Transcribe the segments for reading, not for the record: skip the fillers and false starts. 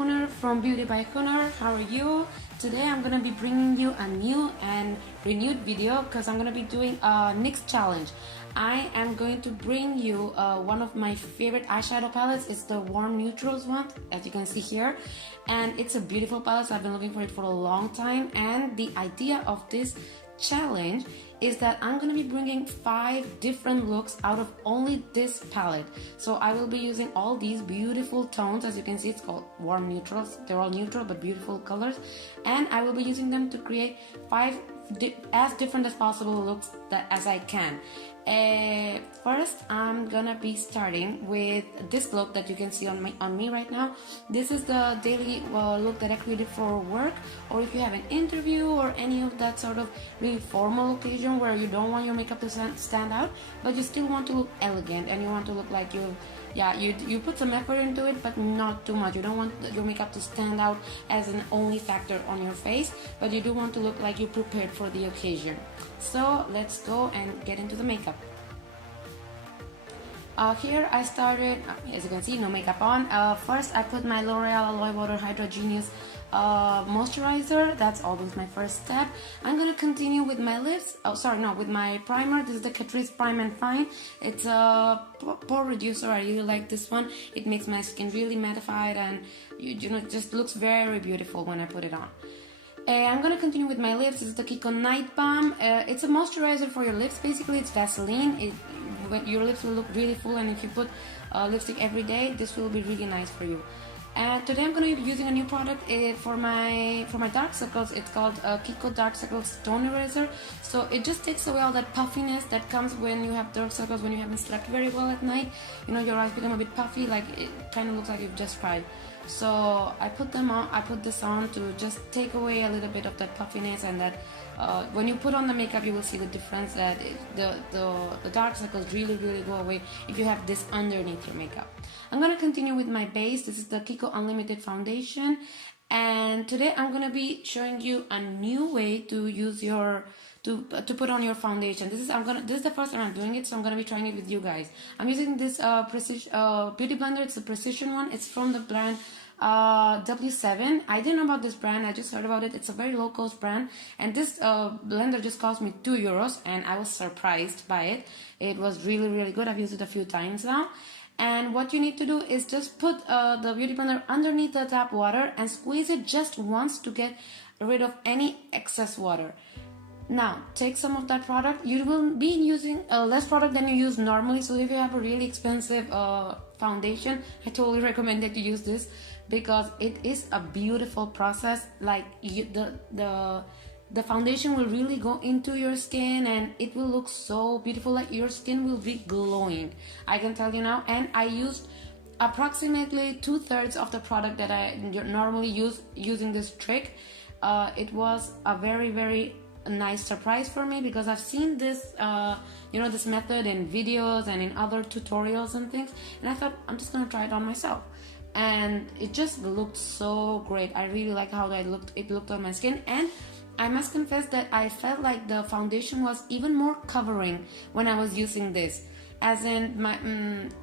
Connor from Beauty by Connor. How are you? Today I'm gonna be bringing you a new and renewed video because I'm gonna be doing a NYX challenge. I am going to bring you one of my favorite eyeshadow palettes. It's the Warm Neutrals one, as you can see here, and it's a beautiful palette. So I've been looking for it for a long time, and the idea of this challenge is that I'm going to be bringing 5 different looks out of only this palette. So I will be using all these beautiful tones. As you can see, it's called Warm Neutrals. They're all neutral but beautiful colors, and I will be using them to create 5 as different as possible looks as I can. First, I'm gonna be starting with this look that you can see on me right now. This is the daily look that I created for work, or if you have an interview or any of that sort of really formal occasion where you don't want your makeup to stand out, but you still want to look elegant and you want to look like you put some effort into it, but not too much. You don't want your makeup to stand out as an only factor on your face, but you do want to look like you prepared for the occasion. So let's go and get into the makeup. Here I started, as you can see, no makeup on. First I put my L'Oreal Aloe Water Hydra Genius moisturizer. That's always my first step. I'm gonna continue with my lips. With my primer. This is the Catrice Prime and Fine. It's a pore reducer. I really like this one. It makes my skin really mattified, and you know, it just looks very beautiful when I put it on. I'm gonna continue with my lips. This is the Kiko Night Balm. It's a moisturizer for your lips. Basically, it's Vaseline. Your lips will look really full, and if you put lipstick every day, this will be really nice for you. And today I'm going to be using a new product for my dark circles. It's called Kiko Dark Circles Stone Eraser. So it just takes away all that puffiness that comes when you have dark circles, when you haven't slept very well at night. You know, your eyes become a bit puffy, like it kind of looks like you've just cried. So I put this on to just take away a little bit of that puffiness, and that when you put on the makeup, you will see the difference, that the dark circles really go away if you have this underneath your makeup. I'm going to continue with my base. This is the Kiko Unlimited Foundation, and today I'm going to be showing you a new way to use to put on your foundation. This is the first time I'm doing it, so I'm going to be trying it with you guys. I'm using this precision beauty blender. It's a precision one. It's from the brand W7. I didn't know about this brand. I just heard about it. It's a very low cost brand, and this blender just cost me €2, and I was surprised by it. It was really good. I've used it a few times now. And what you need to do is just put the beauty blender underneath the tap water and squeeze it just once to get rid of any excess water. Now take some of that product. You will be using less product than you use normally, so if you have a really expensive foundation, I totally recommend that you use this, because it is a beautiful process. Like the foundation will really go into your skin, and it will look so beautiful. Like your skin will be glowing, I can tell you now. And I used approximately 2/3 of the product that I normally use using this trick. It was a very nice surprise for me, because I've seen this this method in videos and in other tutorials and things, and I thought I'm just gonna try it on myself, and it just looked so great. I really like how it looked on my skin, and I must confess that I felt like the foundation was even more covering when I was using this. As in,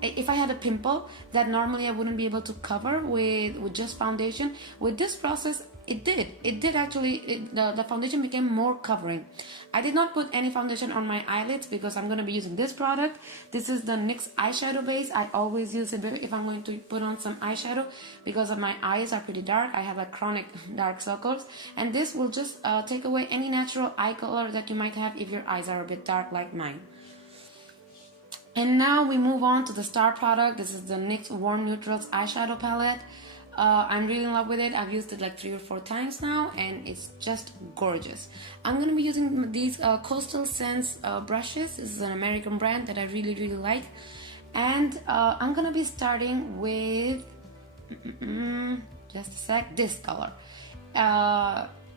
if I had a pimple that normally I wouldn't be able to cover with just foundation, with this process, it did actually. The foundation became more covering. I did not put any foundation on my eyelids because I'm going to be using this product. This is the NYX eyeshadow base. I always use it if I'm going to put on some eyeshadow, because my eyes are pretty dark. I have like chronic dark circles, and this will just take away any natural eye color that you might have if your eyes are a bit dark like mine. And now we move on to the star product. This is the NYX Warm Neutrals eyeshadow palette. I'm really in love with it. I've used it like 3 or 4 times now, and it's just gorgeous. I'm going to be using these Coastal Scents brushes. This is an American brand that I really like. And I'm going to be starting with, just a sec, this color.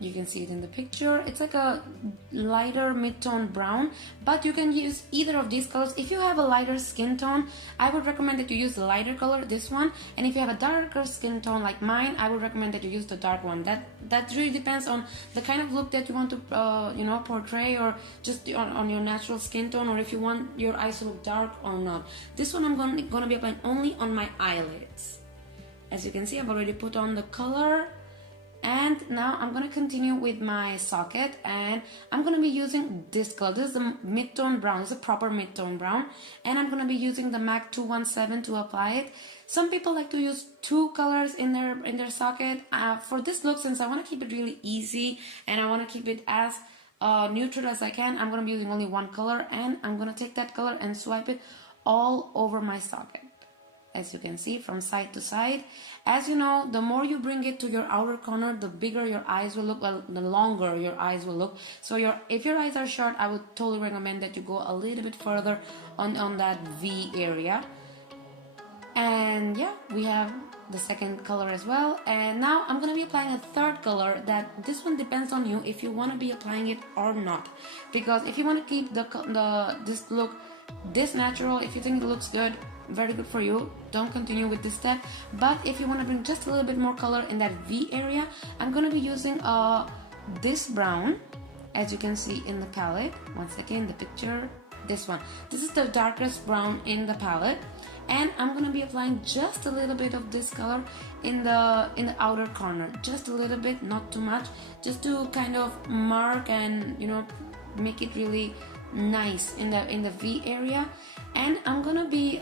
You can see it in the picture. It's like a lighter mid-tone brown, but you can use either of these colors. If you have a lighter skin tone, I would recommend that you use the lighter color, this one. And if you have a darker skin tone like mine, I would recommend that you use the dark one. That really depends on the kind of look that you want to portray, or just on your natural skin tone, or if you want your eyes to look dark or not. This one I'm gonna be applying only on my eyelids. As you can see, I've already put on the color. And now I'm going to continue with my socket, and I'm going to be using this color. This is the mid-tone brown. It's a proper mid-tone brown, and I'm going to be using the MAC 217 to apply it. Some people like to use two colors in their socket. For this look, since I want to keep it really easy and I want to keep it as neutral as I can, I'm going to be using only one color, and I'm going to take that color and swipe it all over my socket. As you can see, from side to side. As you know, the more you bring it to your outer corner, the bigger your eyes will look, well, the longer your eyes will look. So if your eyes are short, I would totally recommend that you go a little bit further on that V area. And yeah, we have the second color as well. And now I'm going to be applying a third color. That this one depends on you if you want to be applying it or not. Because if you want to keep this look this natural, if you think it looks good, very good for you, don't continue with this step. But if you want to bring just a little bit more color in that V area, I'm going to be using this brown, as you can see in the palette. Once again, the picture, this one. This is the darkest brown in the palette, and I'm going to be applying just a little bit of this color in the outer corner, just a little bit, not too much, just to kind of mark and, you know, make it really nice in the V area. And I'm gonna be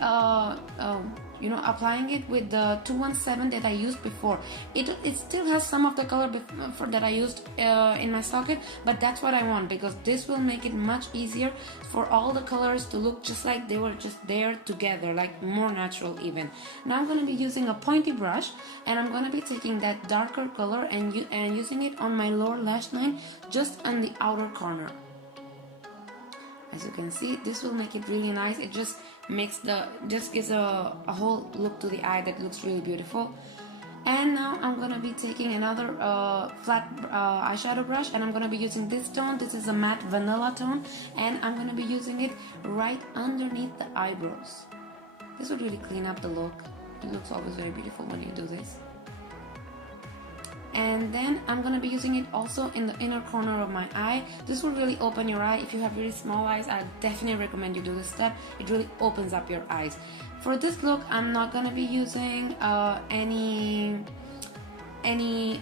you know, applying it with the 217 that I used before. It still has some of the color that I used in my socket, but that's what I want, because this will make it much easier for all the colors to look just like they were just there together, like more natural even. Now I'm gonna be using a pointy brush, and I'm gonna be taking that darker color and using it on my lower lash line, just on the outer corner. As you can see, this will make it really nice. It just gives a whole look to the eye that looks really beautiful. And now I'm gonna be taking another flat eyeshadow brush, and I'm gonna be using this tone. This is a matte vanilla tone, and I'm gonna be using it right underneath the eyebrows. This will really clean up the look. It looks always very beautiful when you do this. And then I'm going to be using it also in the inner corner of my eye. This will really open your eye. If you have really small eyes, I definitely recommend you do this step. It really opens up your eyes. For this look, I'm not going to be using any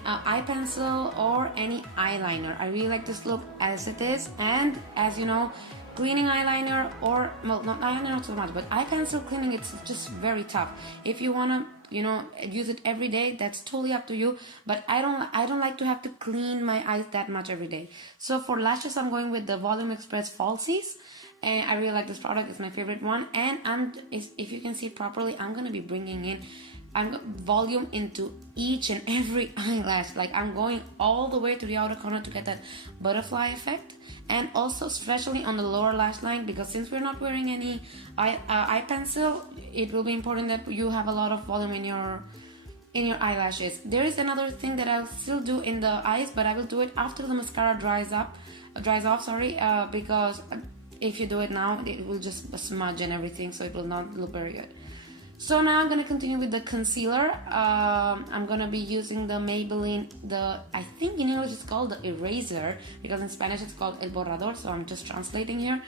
eye pencil or any eyeliner. I really like this look as it is. And as you know, cleaning eyeliner, or, well, not eyeliner not so much, but eye pencil cleaning, it's just very tough. If you want to, you know, use it every day, that's totally up to you, but I don't like to have to clean my eyes that much every day. So for lashes, I'm going with the Volume Express Falsies, and I really like this product. It's my favorite one. And if you can see properly, I'm going to be bringing in volume into each and every eyelash. Like, I'm going all the way to the outer corner to get that butterfly effect. And also especially on the lower lash line, because since we're not wearing any eye pencil, it will be important that you have a lot of volume in your eyelashes. There is another thing that I'll still do in the eyes, but I will do it after the mascara dries off, because if you do it now, it will just smudge and everything, so it will not look very good. So now I'm going to continue with the concealer. I'm going to be using the Maybelline, I think in English it's called the eraser, because in Spanish it's called el borrador, so I'm just translating here.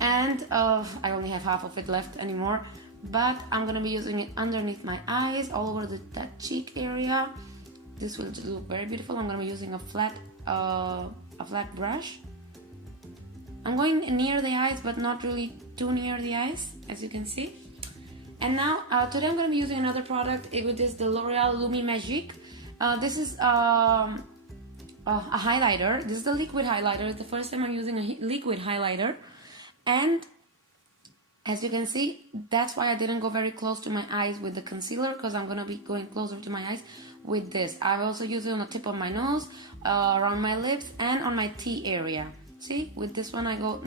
And I only have half of it left anymore, but I'm going to be using it underneath my eyes, all over that cheek area. This will look very beautiful. I'm going to be using a flat brush. I'm going near the eyes, but not really too near the eyes, as you can see. And now, today I'm going to be using another product. It is the L'Oreal Lumi Magique. This is a highlighter. This is the liquid highlighter. It's the first time I'm using a liquid highlighter. And as you can see, that's why I didn't go very close to my eyes with the concealer, because I'm going to be going closer to my eyes with this. I also use it on the tip of my nose, around my lips, and on my T area. See, with this one I go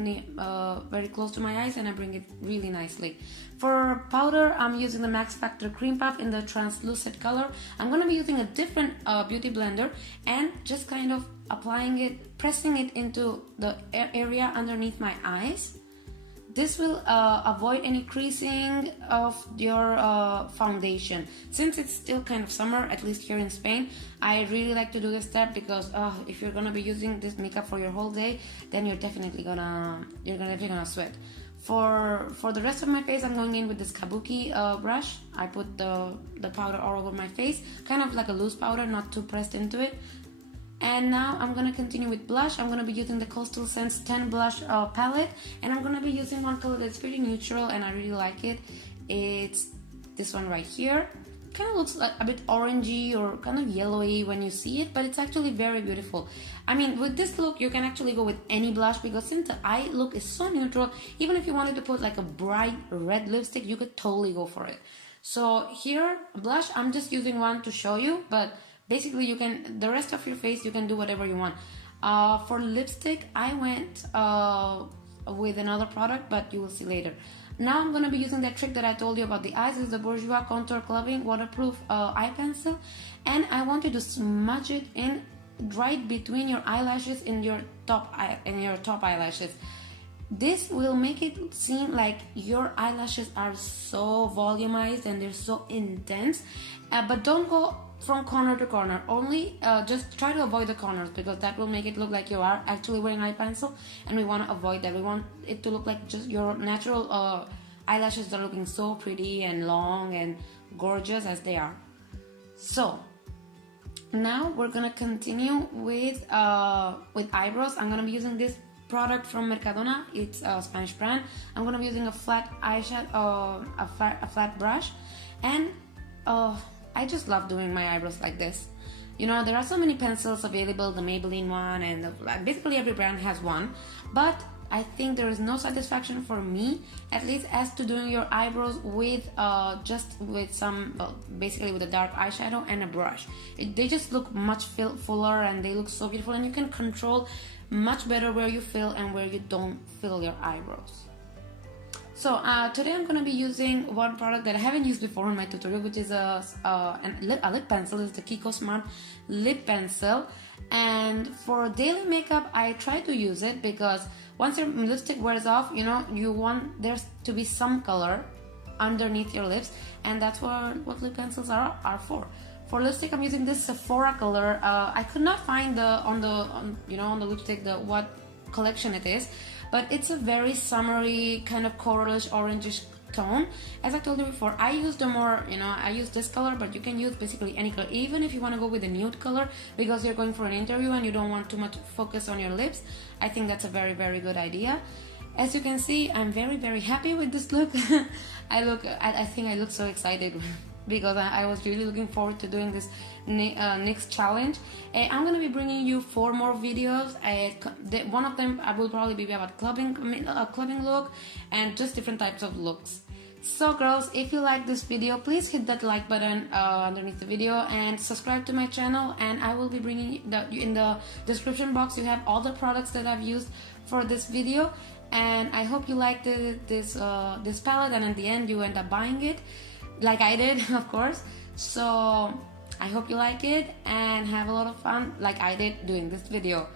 very close to my eyes, and I bring it really nicely. For powder, I'm using the Max Factor Cream Puff in the translucent color. I'm going to be using a different beauty blender and just kind of applying it, pressing it into the area underneath my eyes. This will avoid any creasing of your foundation. Since it's still kind of summer, at least here in Spain, I really like to do this step, because if you're gonna be using this makeup for your whole day, then you're definitely gonna sweat. For the rest of my face, I'm going in with this Kabuki brush. I put the powder all over my face, kind of like a loose powder, not too pressed into it. And now I'm gonna continue with blush. I'm gonna be using the Coastal Scents 10 blush palette, and I'm gonna be using one color that's pretty neutral and I really like it. It's this one right here. Kind of looks like a bit orangey or kind of yellowy when you see it, but it's actually very beautiful. I mean, with this look you can actually go with any blush, because since the eye look is so neutral, even if you wanted to put like a bright red lipstick, you could totally go for it. So here, blush, I'm just using one to show you, but basically you can, the rest of your face you can do whatever you want. For lipstick, I went with another product, but you will see later. Now I'm going to be using that trick that I told you about the eyes. This is the Bourjois Contour Clubbing Waterproof Eye Pencil, and I want you to smudge it in right between your eyelashes in your top eyelashes. This will make it seem like your eyelashes are so volumized and they're so intense, but don't go from corner to corner. Only just try to avoid the corners, because that will make it look like you are actually wearing eye pencil, and we want to avoid that. We want it to look like just your natural eyelashes are looking so pretty and long and gorgeous as they are. So now we're gonna continue with eyebrows. I'm gonna be using this product from Mercadona. It's a Spanish brand. I'm gonna be using a flat eyeshadow, a flat brush, and I just love doing my eyebrows like this. You know, there are so many pencils available, the Maybelline one, and basically every brand has one, but I think there is no satisfaction for me, at least, as to doing your eyebrows with just with some, basically with a dark eyeshadow and a brush. They just look much fuller and they look so beautiful, and you can control much better where you fill and where you don't fill your eyebrows. So today I'm going to be using one product that I haven't used before in my tutorial, which is a lip pencil. It's the Kiko Smart lip pencil, and for daily makeup I try to use it because once your lipstick wears off, you know, you want there to be some color underneath your lips, and that's what lip pencils are for. For lipstick, I'm using this Sephora color. I could not find on the lipstick what collection it is, but it's a very summery kind of coralish orangish tone. As I told you before, I use I use this color, but you can use basically any color, even if you want to go with a nude color because you're going for an interview and you don't want too much focus on your lips. I think that's a very, very good idea. As you can see, I'm very, very happy with this look. I think I look so excited because I was really looking forward to doing this NYX challenge. I'm going to be bringing you 4 more videos. One of them I will probably be about clubbing look and just different types of looks. So girls, if you like this video, please hit that like button underneath the video and subscribe to my channel, and I will be bringing in the description box. You have all the products that I've used for this video, and I hope you like this palette, and at the end you end up buying it like I did, of course. So I hope you like it and have a lot of fun like I did doing this video.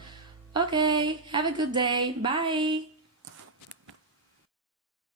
Okay, have a good day. Bye.